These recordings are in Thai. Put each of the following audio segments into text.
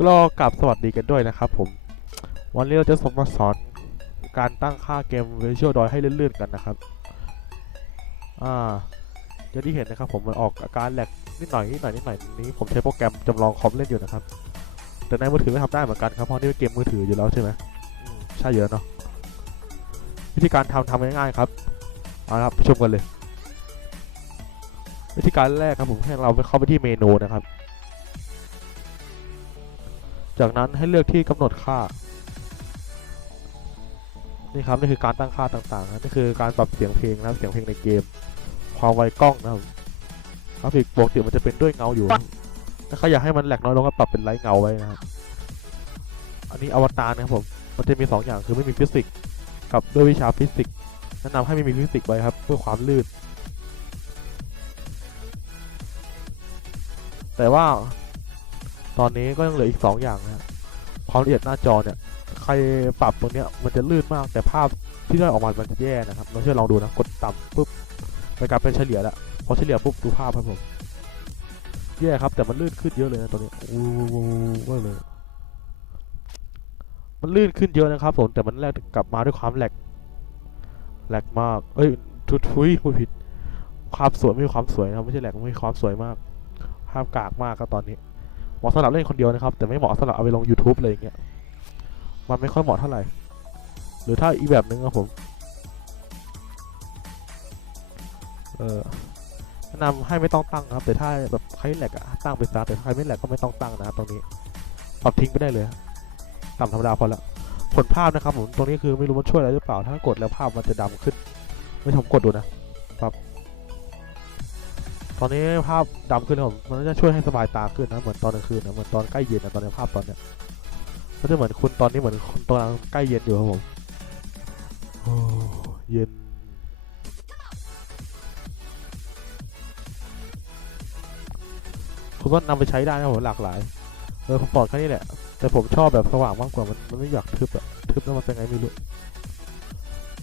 ก็กลับสวัสดีกันด้วยนะครับผม วันนี้เราจะสมมาสอนการตั้งค่าเกม Virtual DOI ให้ลื่นๆกันนะครับ อ่าอย่างที่เห็นนะครับผมมันออกอาการแหลกนิดหน่อยนิดหน่อยนิดหน่อยนี้ผมใช้โปรแกรมจำลองคอมเล่นอยู่นะครับ แต่ในมือถือก็ทำได้เหมือนกันครับเพราะนี่เป็นเกมมือถืออยู่แล้วใช่ไหมใช่เยอะเนาะวิธีการทำทำง่ายๆครับเอาละครับชมกันเลย วิธีการแรกครับผมให้เราไปเข้าไปที่เมนูนะครับ จากนั้นให้เลือกที่กำหนดค่า นี่ครับนี่คือการตั้งค่าต่างๆนะนี่คือการปรับเสียงเพลงนะครับเสียงเพลงในเกม ความไวกล้องนะครับกราฟิกปกติมันจะเป็นด้วยเงาอยู่ ถ้าใครอยากให้มันแหลกน้อยลงก็ปรับเป็นไร้เงาไว้นะครับอันนี้อวตารนะครับผม มันจะมีสองอย่างคือไม่มีฟิสิกส์กับด้วยวิชาฟิสิกส์แนะนำให้ไม่มีฟิสิกส์ไว้ครับ เพื่อความลื่น แต่ว่า ตอนนี้ก็ยังเหลืออีก 2 อย่างนะความละเอียดหน้าจอเนี่ย ใครปรับตรงเนี้ยมันจะลื่นมากแต่ภาพที่ได้ออกมามันจะแย่นะครับลองเชื่อลองดูนะกดต่ำปุ๊บมันกลายเป็นเฉลี่ยล้วพอเฉลี่ยปุ๊บดูภาพครับผมแย่ครับแต่มันลื่นขึ้นเยอะเลยนะตอนนี้อู้ว้าวเลยมันลื่นขึ้นเยอะนะครับผมแต่มันแลกกลับมาด้วยความแหลกแหลกมาก เอ้ยทุทุยพูดผิด ความสวยไม่มีความสวยนะไม่ใช่แหลกไม่มีความสวยมาก ภาพกากมากครับตอนนี้ เหมาะสำหรับเล่นคนเดียวนะครับ แต่ไม่เหมาะสำหรับเอาไปลง YouTube เลยอย่างเงี้ยมันไม่ค่อยเหมาะเท่าไหร่ หรือถ้าอีกแบบนึงครับผม เออแนะนำให้ไม่ต้องตั้งครับ แต่ถ้าแบบใครแหลกอะตั้งไปซะแต่ใครไม่แหลกก็ไม่ต้องตั้งนะครับตรงนี้ปรับทิ้งไปได้เลยต่ำธรรมดาพอละผลภาพนะครับผมตรงนี้คือไม่รู้มันช่วยอะไรหรือเปล่า ถ้ากดแล้วภาพมันจะดำขึ้น ไม่ผมกดดูนะปับ ตอนนี้ภาพดำขึ้นผมมันจะช่วยให้สบายตาขึ้นนะเหมือนตอนกลางคืนนะเหมือนตอนใกล้เย็นนะตอนนี้ภาพตอนเนี้ยก็จะเหมือนคุณตอนนี้เหมือนคุณตอนใกล้เย็นอยู่ครับผมโอ้เย็นคุณก็นำไปใช้ได้นะผมหลากหลายเออผมปลอดแค่นี้แหละแต่ผมชอบแบบสว่างมากกว่ามันมันไม่อยากทึบอะทึบแล้วมันเป็นไงไม่รู้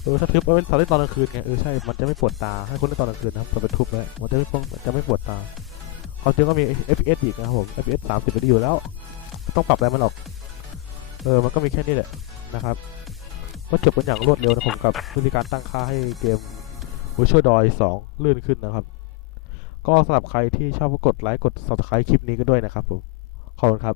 เออถ้าทึบเอาเป็นตอนเล่นตอนกลางคืนไงเออใช่ มันจะไม่ปวดตาให้คนเล่นตอนกลางคืนนะครับแต่เป็นทุบเลยมันจะไม่ปวดจะไม่ปวดตาความจริงก็มี FPS อีกนะครับผม FPS 30ไปดีอยู่แล้ว ต้องปรับอะไรมันหรอก เออมันก็มีแค่นี้แหละนะครับก็จบกันอย่างรวดเร็วนะผมกับวิธีการตั้งค่าให้เกม Virtual DOI 2 ลื่นขึ้นนะครับ ก็สำหรับใครที่ชอบก็กดไลค์กด subscribe คลิปนี้ก็ด้วยนะครับผมขอบคุณครับ